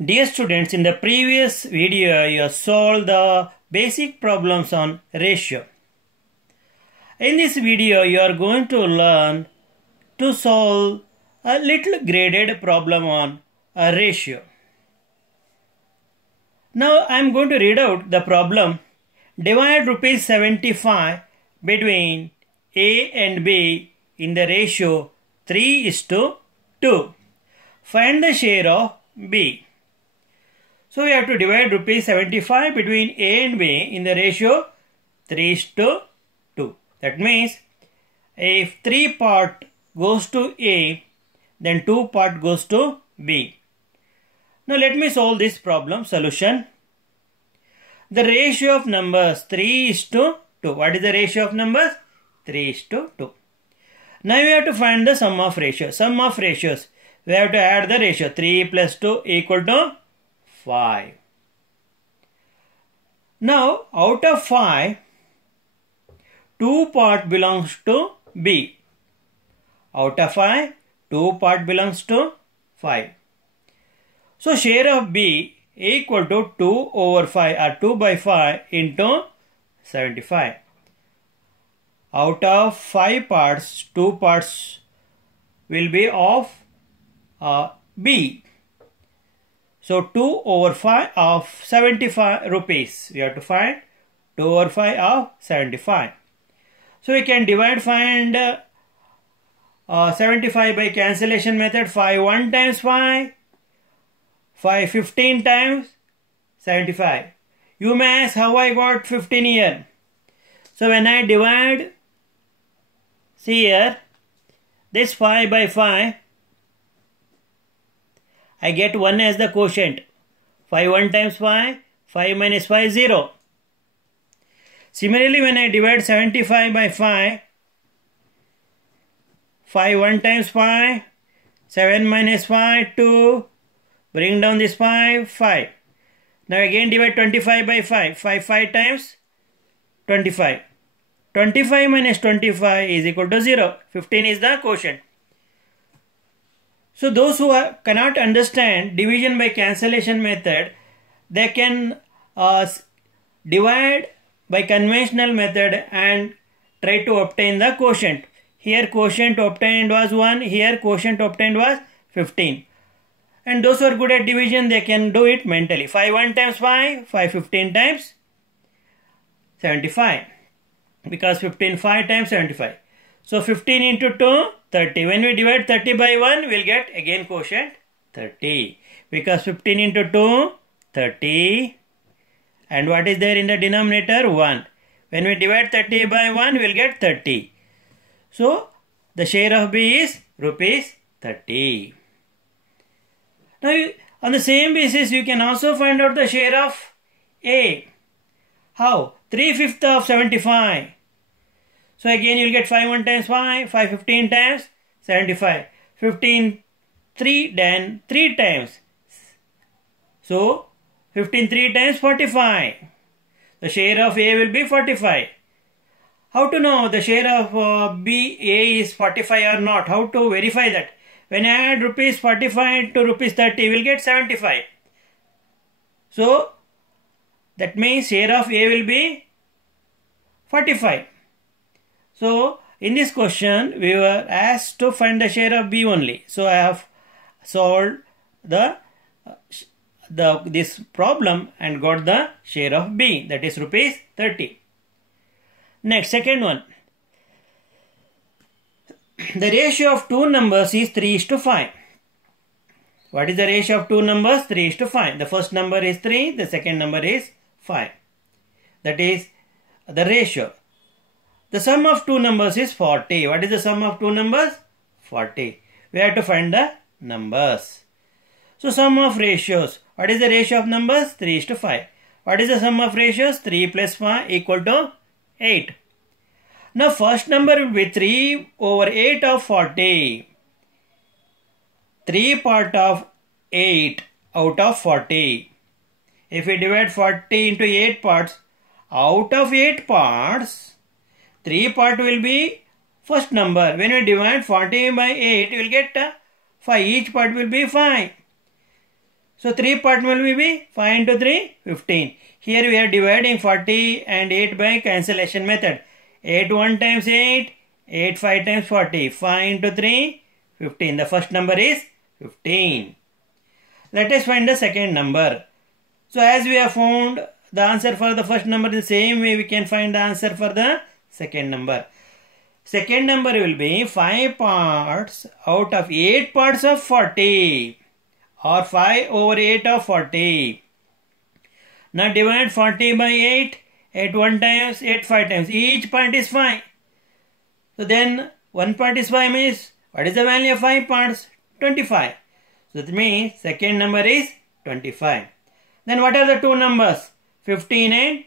Dear students, in the previous video you have solved the basic problems on ratio. In this video you are going to learn to solve a little graded problem on a ratio. Now I am going to read out the problem. Divide rupees 75 between A and B in the ratio 3:2. Find the share of B. So we have to divide rupees 75 between A and B in the ratio 3:2. That means if 3 part goes to A, then 2 part goes to B. Now let me solve this problem. Solution. The ratio of numbers 3:2. What is the ratio of numbers? 3:2. Now we have to find the sum of ratios. Sum of ratios. We have to add the ratio. 3 plus 2 equal to 5. Now out of 5, 2 part belongs to B. Out of 5, 2 part belongs to 5. So share of B equal to 2 over 5 or 2 by 5 into 75. Out of 5 parts, 2 parts will be of B. So 2 over 5 of 75 rupees. We have to find 2 over 5 of 75. So we can find 75 by cancellation method. 5 1 times 5. 5 15 times 75. You may ask how I got 15 here. So when I divide, see here, this 5 by 5, I get 1 as the quotient. 5 1 times 5, 5 minus 5, 0. Similarly, when I divide 75 by 5, 5 1 times 5, 7 minus 5, 2. Bring down this 5, 5. Now again divide 25 by 5. 5 5 times 25. 25 minus 25 is equal to 0. 15 is the quotient. So those who cannot understand division by cancellation method, they can divide by conventional method and try to obtain the quotient. Here quotient obtained was 1. Here quotient obtained was 15. And those who are good at division, they can do it mentally. 5 1 times 5, 5 15 times 75. Because 15 5 times 75. So 15 into 2, 30. When we divide 30 by 1, we will get again quotient 30. Because 15 into 2, 30. And what is there in the denominator? 1. When we divide 30 by 1, we will get 30. So the share of B is rupees 30. Now on the same basis, you can also find out the share of A. How? 3/5 of 75. So again you will get 5 1 times 5, 5 15 times 75. 15 3 then 3 times. So 15 3 times 45. The share of A will be 45. How to know the share of B, A is 45 or not? How to verify that? When I add rupees 45 to rupees 30, we will get 75. So that means share of A will be 45. So in this question we were asked to find the share of B only. So I have solved this problem and got the share of B, that is rupees 30. Next, second one. The ratio of two numbers is 3:5. What is the ratio of two numbers? 3:5. The first number is 3, the second number is 5. That is the ratio. The sum of two numbers is 40. What is the sum of two numbers? 40. We have to find the numbers. So sum of ratios. What is the ratio of numbers? 3:5. What is the sum of ratios? 3 plus 5 equal to 8. Now first number will be 3 over 8 of 40. 3 part of 8 out of 40. If we divide 40 into 8 parts, out of 8 parts, 3 part will be first number. When we divide 40 by 8, we will get 5. Each part will be 5. So 3 part will be 5 into 3, 15. Here we are dividing 40 and 8 by cancellation method. 8 1 times 8, 8 5 times 40. 5 into 3, 15. The first number is 15. Let us find the second number. So as we have found the answer for the first number, the same way we can find the answer for the second number. Second number will be 5 parts out of 8 parts of 40, or 5 over 8 of 40. Now divide 40 by 8. 8 1 times, 8 5 times. Each part is 5. So then 1 part is 5 means what is the value of 5 parts? 25. So that means second number is 25. Then what are the two numbers? 15 and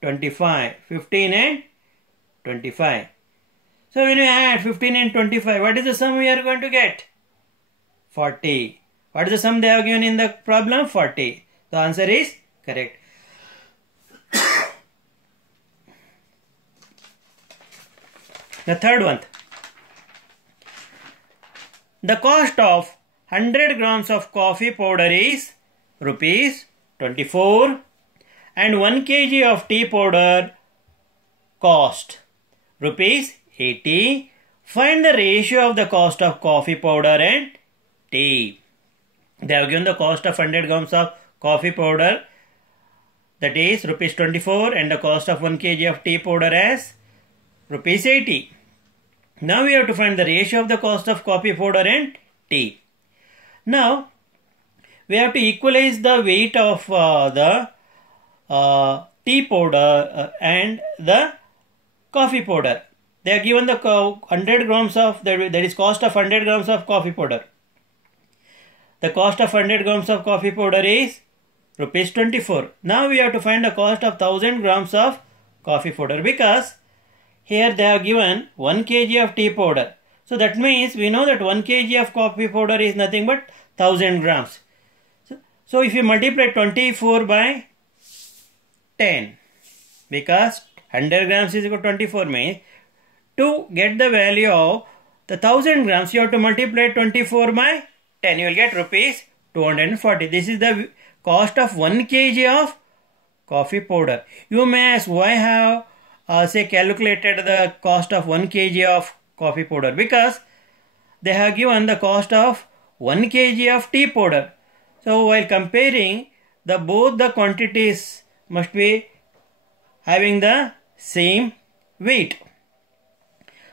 25. 15 and 25. So when you add 15 and 25, what is the sum we are going to get? 40. What is the sum they have given in the problem? 40. The answer is correct. The third one. The cost of 100 grams of coffee powder is rupees 24 and 1 kg of tea powder cost rupees 80. Find the ratio of the cost of coffee powder and tea. They have given the cost of 100 grams of coffee powder, that is rupees 24, and the cost of 1 kg of tea powder as rupees 80. Now we have to find the ratio of the cost of coffee powder and tea. Now we have to equalize the weight of the tea powder and the coffee powder. They are given the 100 grams of, that is cost of 100 grams of coffee powder. The cost of 100 grams of coffee powder is rupees 24. Now we have to find the cost of 1000 grams of coffee powder, because here they have given 1 kg of tea powder. So that means we know that 1 kg of coffee powder is nothing but 1000 grams. So if you multiply 24 by 10, because 100 grams is equal to 24 means, to get the value of the 1000 grams, you have to multiply 24 by 10. You will get rupees 240. This is the cost of 1 kg of coffee powder. You may ask, why have calculated the cost of 1 kg of coffee powder? Because they have given the cost of 1 kg of tea powder. So while comparing, both the quantities must be having the same weight.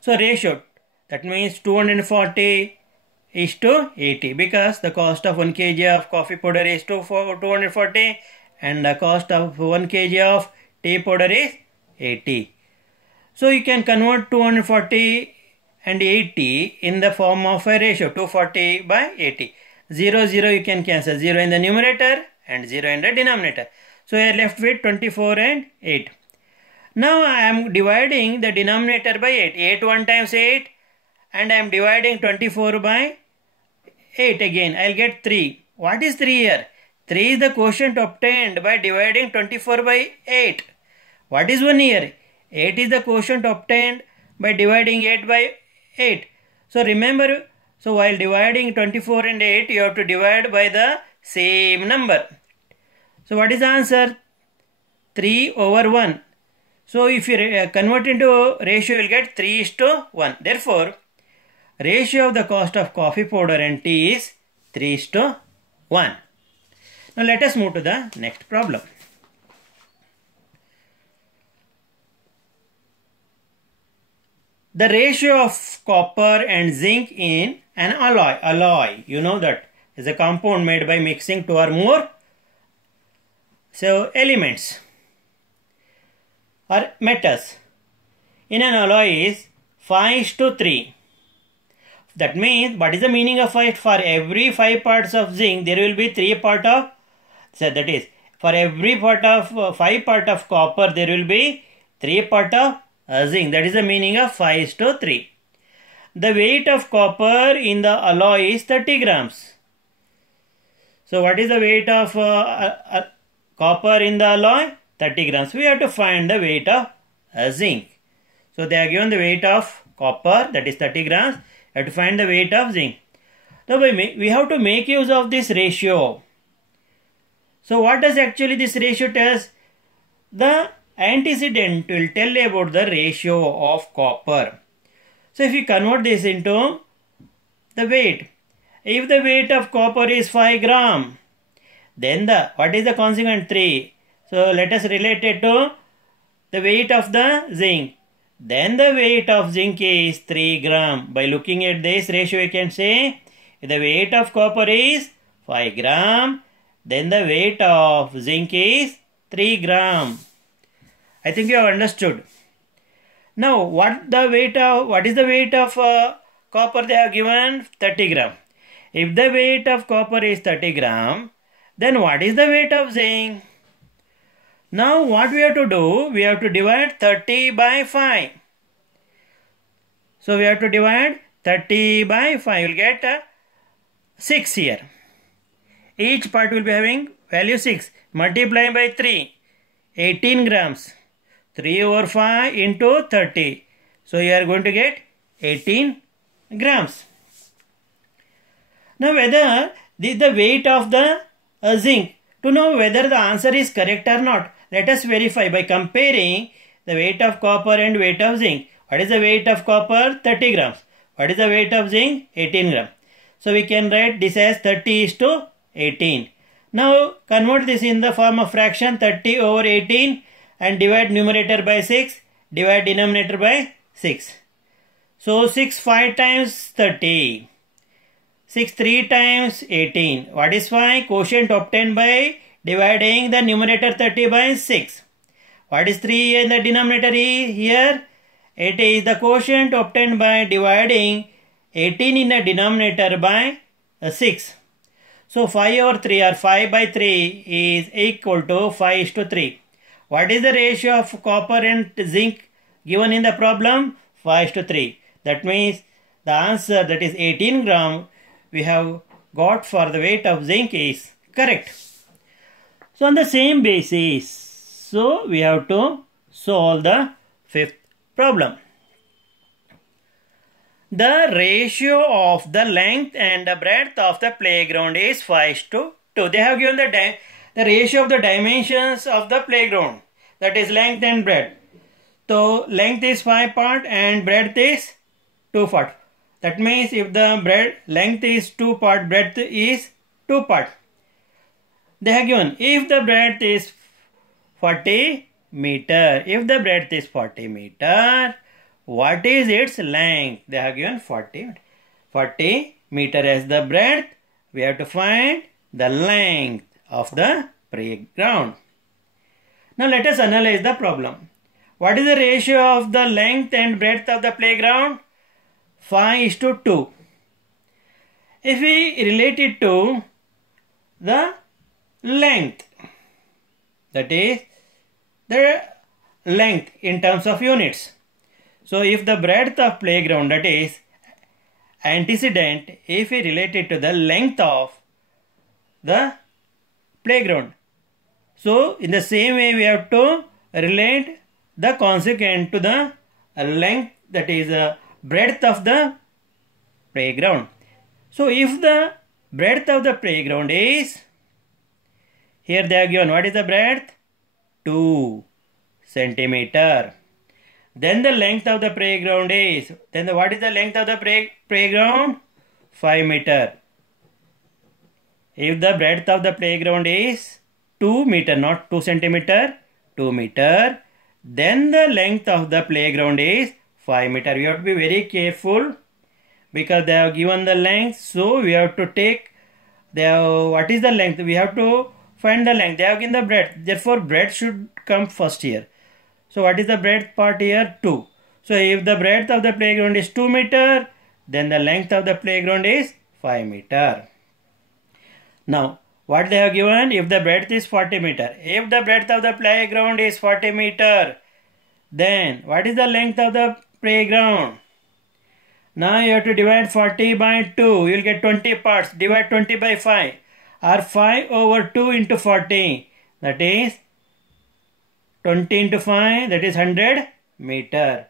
So ratio, that means 240 is to 80, because the cost of 1 kg of coffee powder is 240 and the cost of 1 kg of tea powder is 80. So you can convert 240 and 80 in the form of a ratio, 240 by 80. 0, 0 you can cancel, 0 in the numerator and 0 in the denominator. So you are left with 24 and 8. Now I am dividing the denominator by 8. 8 1 times 8, and I am dividing 24 by 8 again. I will get 3. What is 3 here? 3 is the quotient obtained by dividing 24 by 8. What is 1 here? 8 is the quotient obtained by dividing 8 by 8. So remember, so while dividing 24 and 8, you have to divide by the same number. So what is the answer? 3 over 1. So if you convert into ratio, you will get 3:1. Therefore, ratio of the cost of coffee powder and tea is 3:1. Now let us move to the next problem. The ratio of copper and zinc in an alloy. Alloy, you know that is a compound made by mixing two or more elements or metals in an alloy is 5:3. That means, what is the meaning of 5? For every 5 parts of zinc, there will be 3 parts of, so that is, for every part of 5 parts of copper, there will be 3 parts of zinc. That is the meaning of 5:3. The weight of copper in the alloy is 30 grams. So what is the weight of copper in the alloy? 30 grams. We have to find the weight of zinc. So they are given the weight of copper, that is 30 grams. We have to find the weight of zinc. Now we have to make use of this ratio. So what does actually this ratio tell us? The antecedent will tell about the ratio of copper. So if you convert this into the weight, if the weight of copper is 5 gram, then what is the consequent? 3. So let us relate it to the weight of the zinc. Then the weight of zinc is 3 gram. By looking at this ratio, we can say if the weight of copper is 5 gram, then the weight of zinc is 3 gram. I think you have understood. Now, what is the weight of copper they have given? 30 gram. If the weight of copper is 30 gram, then what is the weight of zinc? Now, what we have to do? We have to divide 30 by 5. So, we have to divide 30 by 5. You will get 6 here. Each part will be having value 6. Multiply by 3. 18 grams. 3 over 5 into 30. So, you are going to get 18 grams. Now, whether this is the weight of the zinc. To know whether the answer is correct or not, let us verify by comparing the weight of copper and weight of zinc. What is the weight of copper? 30 grams. What is the weight of zinc? 18 grams. So, we can write this as 30 is to 18. Now, convert this in the form of fraction 30 over 18 and divide numerator by 6, divide denominator by 6. So, 6 5 times 30. 6 3 times 18. What is 5? Quotient obtained by dividing the numerator 30 by 6. What is 3 in the denominator here? It is the quotient obtained by dividing 18 in the denominator by 6. So 5 over 3 or 5 by 3 is equal to 5 is to 3. What is the ratio of copper and zinc given in the problem? 5 is to 3. That means the answer, that is 18 gram, we have got for the weight of zinc is correct. So on the same basis, so we have to solve the fifth problem. The ratio of the length and the breadth of the playground is 5 to 2. They have given the ratio of the dimensions of the playground, that is length and breadth. So length is 5 part and breadth is 2 part. That means if the length is 2 part, breadth is 2 part. They have given if the breadth is 40 meter. If the breadth is 40 meter, what is its length? They have given 40 meter as the breadth. We have to find the length of the playground. Now let us analyze the problem. What is the ratio of the length and breadth of the playground? 5 is to 2. If we relate it to the length, that is the length in terms of units. So if the breadth of playground, that is antecedent, if we relate it to the length of the playground, so in the same way we have to relate the consequent to the length, that is the breadth of the playground. So if the breadth of the playground is, here they are given, what is the breadth? 2 centimeter. Then the length of the playground is, what is the length of the playground? 5 meter. If the breadth of the playground is 2 meter, not 2 centimeter, 2 meter, then the length of the playground is 5 meter. We have to be very careful because they have given the length. So we have to take what is the length? We have to find the length. They have given the breadth. Therefore, breadth should come first here. So what is the breadth part here? 2. So if the breadth of the playground is 2 meter, then the length of the playground is 5 meter. Now, what they have given? If the breadth is 40 meter. If the breadth of the playground is 40 meter, then what is the length of the playground? Now you have to divide 40 by 2. You will get 20 parts. Divide 20 by 5. Or 5 over 2 into 40. That is 20 into 5. That is 100 meter.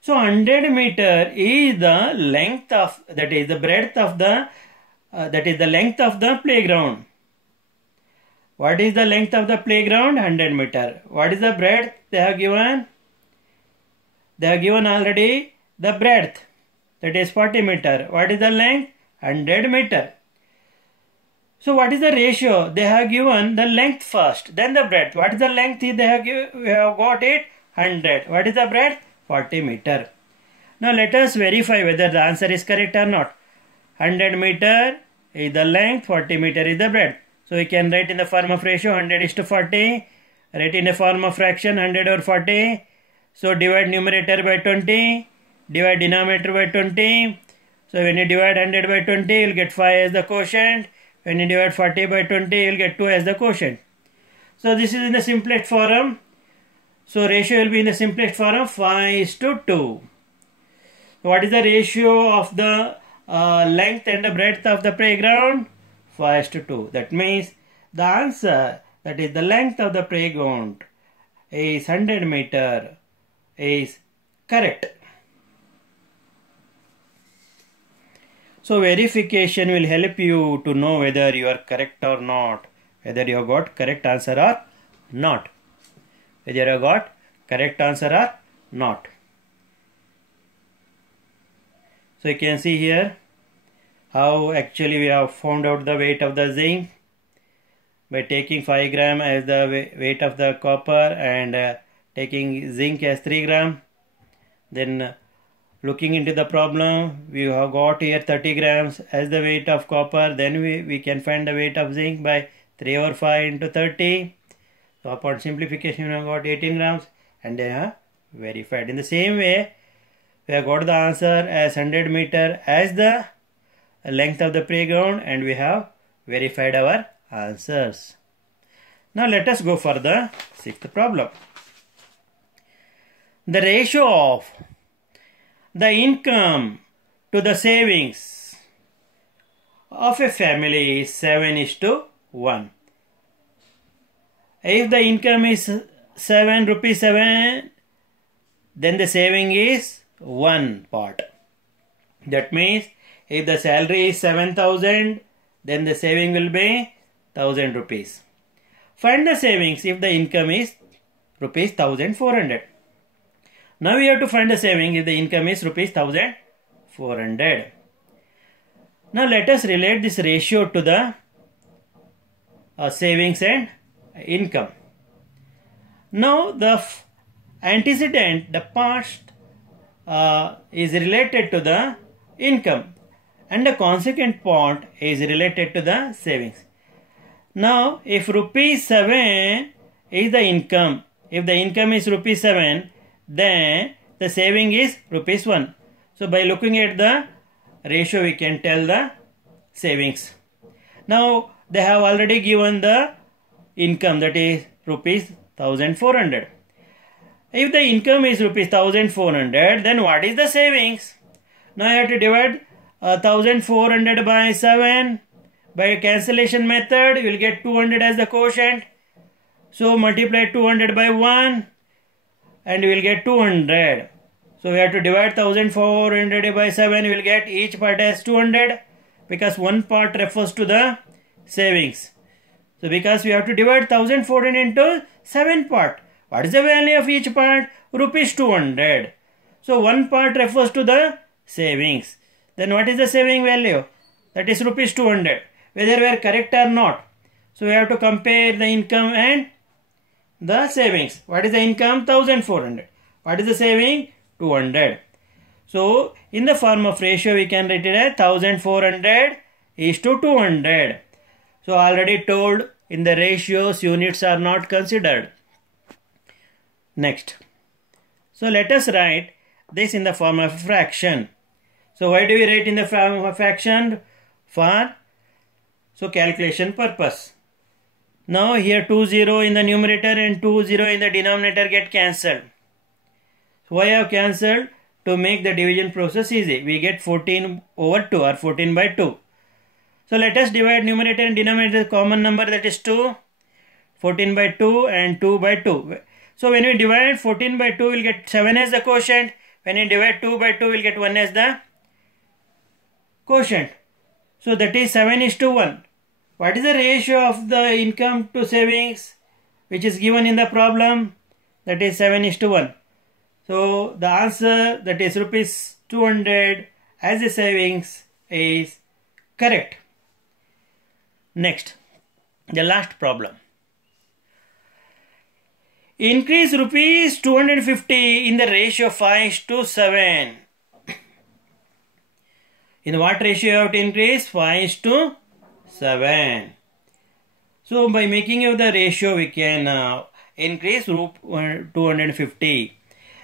So 100 meter is the length of, that is the breadth of the, that is the length of the playground. What is the length of the playground? 100 meter. What is the breadth they have given? They have given already the breadth, that is 40 meter. What is the length? 100 meter. So what is the ratio? They have given the length first, then the breadth. What is the length we have got it? 100. What is the breadth? 40 meter. Now let us verify whether the answer is correct or not. 100 meter is the length, 40 meter is the breadth. So we can write in the form of ratio 100:40. Write in the form of fraction 100 over 40. So divide numerator by 20. Divide denominator by 20. So when you divide 100 by 20, you will get 5 as the quotient. When you divide 40 by 20, you will get 2 as the quotient. So this is in the simplest form. So ratio will be in the simplest form 5:2. What is the ratio of the length and the breadth of the playground? 5:2. That means the answer, that is the length of the playground, is 100 meter, is correct. So verification will help you to know whether you are correct or not, whether you have got correct answer or not, whether you have got correct answer or not. So you can see here how actually we have found out the weight of the zinc by taking 5 gram as the weight of the copper and taking zinc as 3 gram. Then looking into the problem, we have got here 30 grams as the weight of copper. Then we can find the weight of zinc by 3 over 5 into 30. So upon simplification, we have got 18 grams and they have verified. In the same way, we have got the answer as 100 meter as the length of the playground and we have verified our answers. Now let us go for the 6th problem. The ratio of the income to the savings of a family is 7:1. If the income is rupees 7, then the saving is 1 part. That means if the salary is 7,000, then the saving will be 1,000 rupees. Find the savings if the income is rupees 1,400. Now we have to find the saving if the income is rupees 1,400. Now let us relate this ratio to the savings and income. Now the antecedent, the past, is related to the income and the consequent part is related to the savings. Now if rupees 7 is the income, if the income is rupees 7, then the saving is rupees 1. So by looking at the ratio, we can tell the savings. Now they have already given the income, that is rupees 1,400. If the income is rupees 1,400, then what is the savings? Now you have to divide 1,400 by 7. By cancellation method, you will get 200 as the quotient. So multiply 200 by 1 and you will get 200. So we have to divide 1,400 by 7. You will get each part as 200 because one part refers to the savings. So because we have to divide 1,400 into 7 part. What is the value of each part? Rupees 200. So one part refers to the savings. Then what is the saving value? That is rupees 200. Whether we are correct or not. So we have to compare the income and the savings. What is the income? 1,400. What is the saving? 200. So in the form of ratio, we can write it as 1,400 is to 200. So already told in the ratios, units are not considered. Next. So let us write this in the form of fraction. So why do we write in the form of fraction? For calculation purpose. Now here 2 0 in the numerator and 2 0 in the denominator get cancelled. Why I have cancelled? To make the division process easy. We get 14 over 2 or 14 by 2. So let us divide numerator and denominator common number, that is 2. 14 by 2 and 2 by 2. So when we divide 14 by 2, we will get 7 as the quotient. When we divide 2 by 2, we will get 1 as the quotient. So that is 7:1. What is the ratio of the income to savings which is given in the problem? That is 7:1. So the answer, that is rupees 200 as a savings, is correct. Next, the last problem. Increase rupees 250 in the ratio 5:7. In what ratio you have to increase? 5:7. So by making of the ratio, we can increase 250.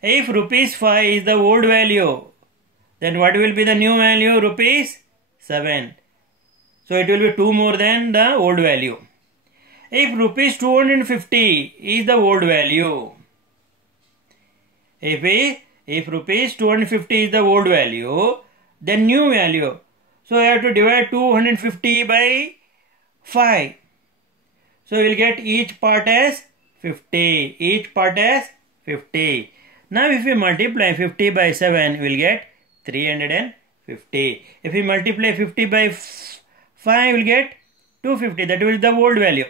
If rupees 5 is the old value, then what will be the new value? Rupees 7. So it will be 2 more than the old value. If rupees 250 is the old value, if rupees 250 is the old value, then new value. So you have to divide 250 by 5. So we will get each part as 50. Each part as 50. Now if we multiply 50 by 7, we will get 350. If we multiply 50 by 5, we will get 250. That will be the old value.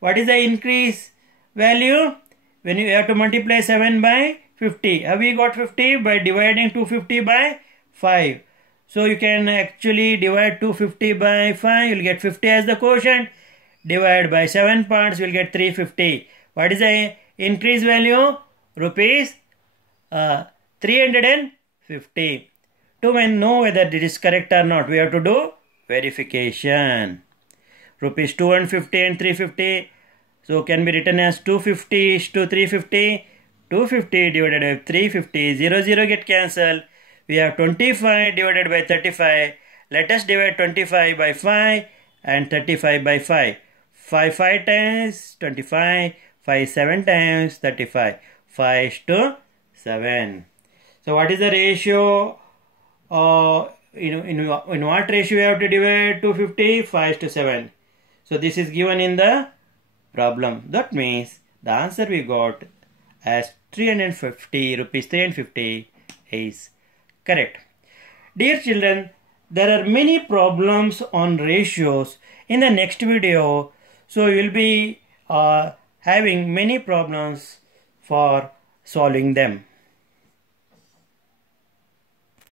What is the increase value? When you have to multiply 7 by 50. How we got 50? By dividing 250 by 5. So you can actually divide 250 by 5. You will get 50 as the quotient. Divide by 7 parts. You will get 350. What is the increase value? Rupees 350. To know whether it is correct or not, we have to do verification. Rupees 250 and 350. So can be written as 250 is to 350. 250 divided by 350. 0, 0 get cancelled. We have 25 divided by 35. Let us divide 25 by 5 and 35 by 5. 5 times 25. 5 7 times 35. 5:7. So what is the ratio? In what ratio we have to divide 250? 5:7. So this is given in the problem. That means the answer we got as 350 rupees 350 is correct. Dear children, there are many problems on ratios in the next video. So we will be having many problems for solving them.